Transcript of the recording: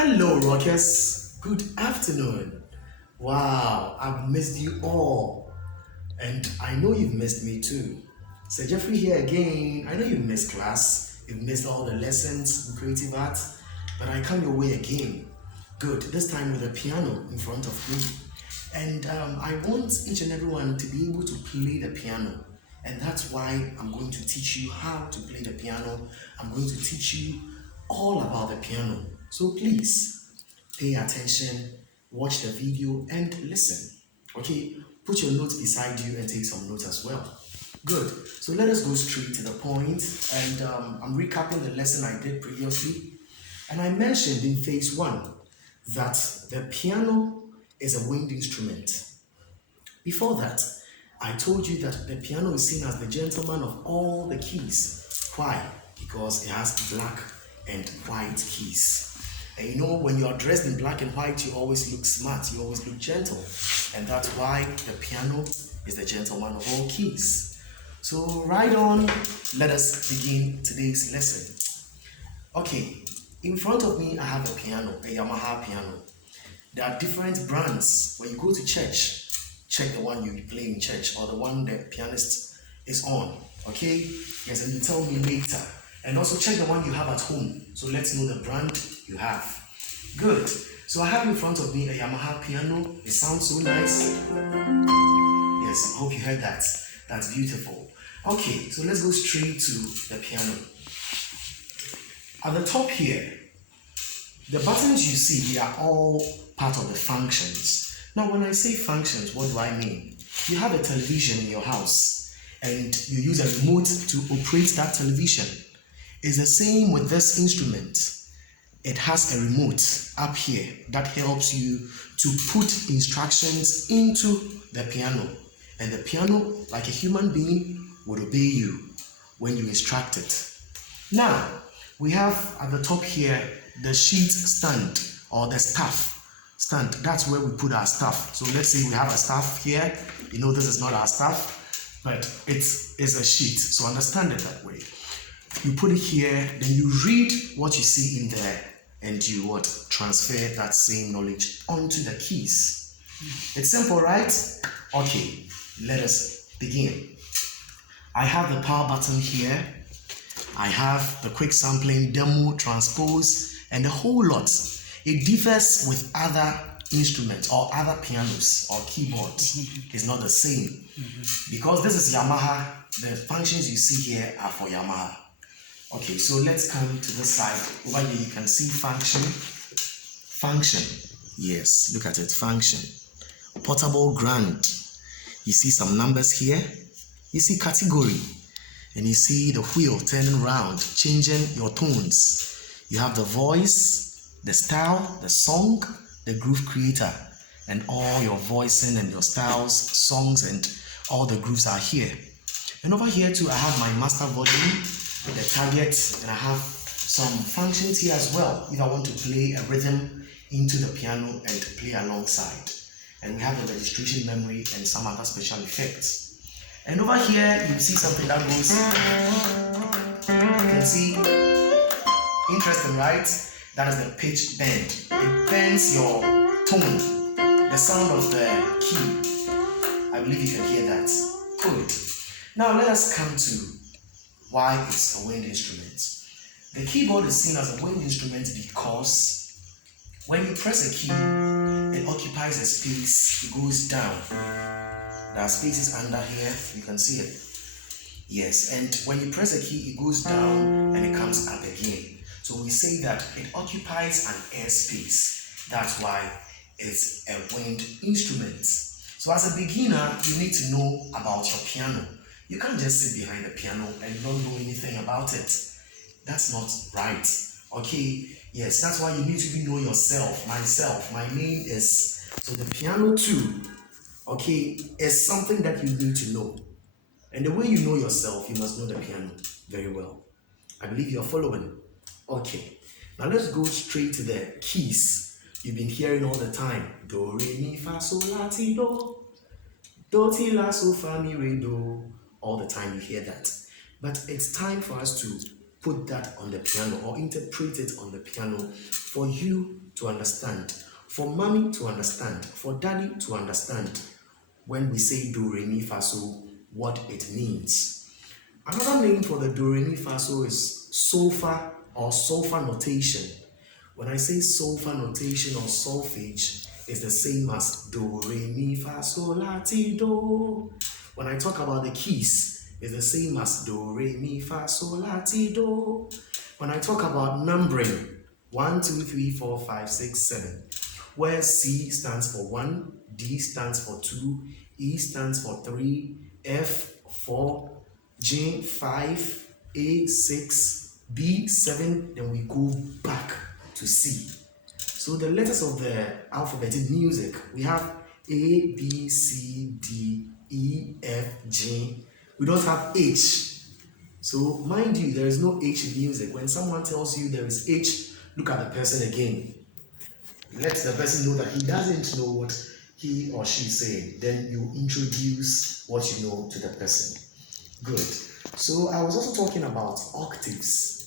Hello, Rockers. Good afternoon. Wow, I've missed you all. And I know you've missed me too. So, Jeffrey here again. I know you missed class, you've missed all the lessons in creative art, but I come your way again. Good, this time with a piano in front of me. And I want each and everyone to be able to play the piano. And that's why I'm going to teach you how to play the piano. I'm going to teach you all about the piano. So please pay attention, watch the video, and listen. Okay, put your notes beside you and take some notes as well. Good. So let us go straight to the point. And I'm recapping the lesson I did previously. And I mentioned in phase one that the piano is a wind instrument. Before that, I told you that the piano is seen as the gentleman of all the keys. Why? Because it has black and white keys. And you know, when you are dressed in black and white, you always look smart, you always look gentle. And that's why the piano is the gentleman of all keys. So, right on, let us begin today's lesson. Okay, in front of me, I have a piano, a Yamaha piano. There are different brands. When you go to church, check the one you play in church or the one the pianist is on. Okay? Yes, and you tell me later. And also check the one you have at home. So let's know the brand you have. Good. So I have in front of me a Yamaha piano. It sounds so nice. Yes, I hope you heard that. That's beautiful. Okay, so let's go straight to the piano. At the top here, the buttons you see, they are all part of the functions. Now, when I say functions, what do I mean? You have a television in your house and you use a remote to operate that television. It's the same with this instrument. It has a remote up here that helps you to put instructions into the piano. And the piano, like a human being, would obey you when you instruct it. Now, we have at the top here the sheet stand or the staff stand. That's where we put our stuff. So let's say we have a staff here. You know, this is not our stuff, but it is a sheet. So understand it that way. You put it here, then you read what you see in there, and you transfer that same knowledge onto the keys. It's simple, right? Okay, let us begin. I have the power button here. I have the quick sampling, demo, transpose, and a whole lot. It differs with other instruments or other pianos or keyboards. It's not the same. Because this is Yamaha, the functions you see here are for Yamaha. Okay, so let's come to this side. Over here you can see function. Function. Yes, look at it, function. Portable grand. You see some numbers here. You see category. And you see the wheel turning around, changing your tones. You have the voice, the style, the song, the groove creator, and all your voicing and your styles, songs, and all the grooves are here. And over here too, I have my master volume, the target, and I have some functions here as well if I want to play a rhythm into the piano and play alongside. And we have the registration memory and some other special effects. And over here, you see something that goes, you can see, interesting, right? That is the pitch bend. It bends your tone, the sound of the key. I believe you can hear that. Good. Now let us come to why it's a wind instrument. The keyboard is seen as a wind instrument because when you press a key, it occupies a space, it goes down. There are spaces under here, you can see it. Yes, and when you press a key, it goes down and it comes up again. So we say that it occupies an air space. That's why it's a wind instrument. So as a beginner, you need to know about your piano. You can't just sit behind the piano and not know anything about it. That's not right. Okay, yes, that's why you need to know yourself, myself. My name is, so the piano too, okay, is something that you need to know. And the way you know yourself, you must know the piano very well. I believe you're following. Okay, now let's go straight to the keys you've been hearing all the time. Do, re, mi, fa, sol, la, ti, do. Do, ti, la, sol, fa, mi, re, do. All the time you hear that. But it's time for us to put that on the piano or interpret it on the piano for you to understand, for mommy to understand, for daddy to understand when we say do, re, mi, fa, so, what it means. Another name for the do, re, mi, fa, so is solfa or solfa notation. When I say solfa notation or solfege, it's the same as do, re, mi, fa, sol, la, ti, do. When I talk about the keys, it's the same as do, re, mi, fa, sol, la, ti, do. When I talk about numbering, 1, 2, 3, 4, 5, 6, 7, where C stands for 1, D stands for 2, E stands for 3, F 4, G 5, A 6, B 7, then we go back to C. So the letters of the alphabet in music, we have A, B, C, D, E, F, G. We don't have H. So mind you, there is no H in music. When someone tells you there is H, look at the person again. Let the person know that he doesn't know what he or she is saying. Then you introduce what you know to the person. Good. So I was also talking about octaves.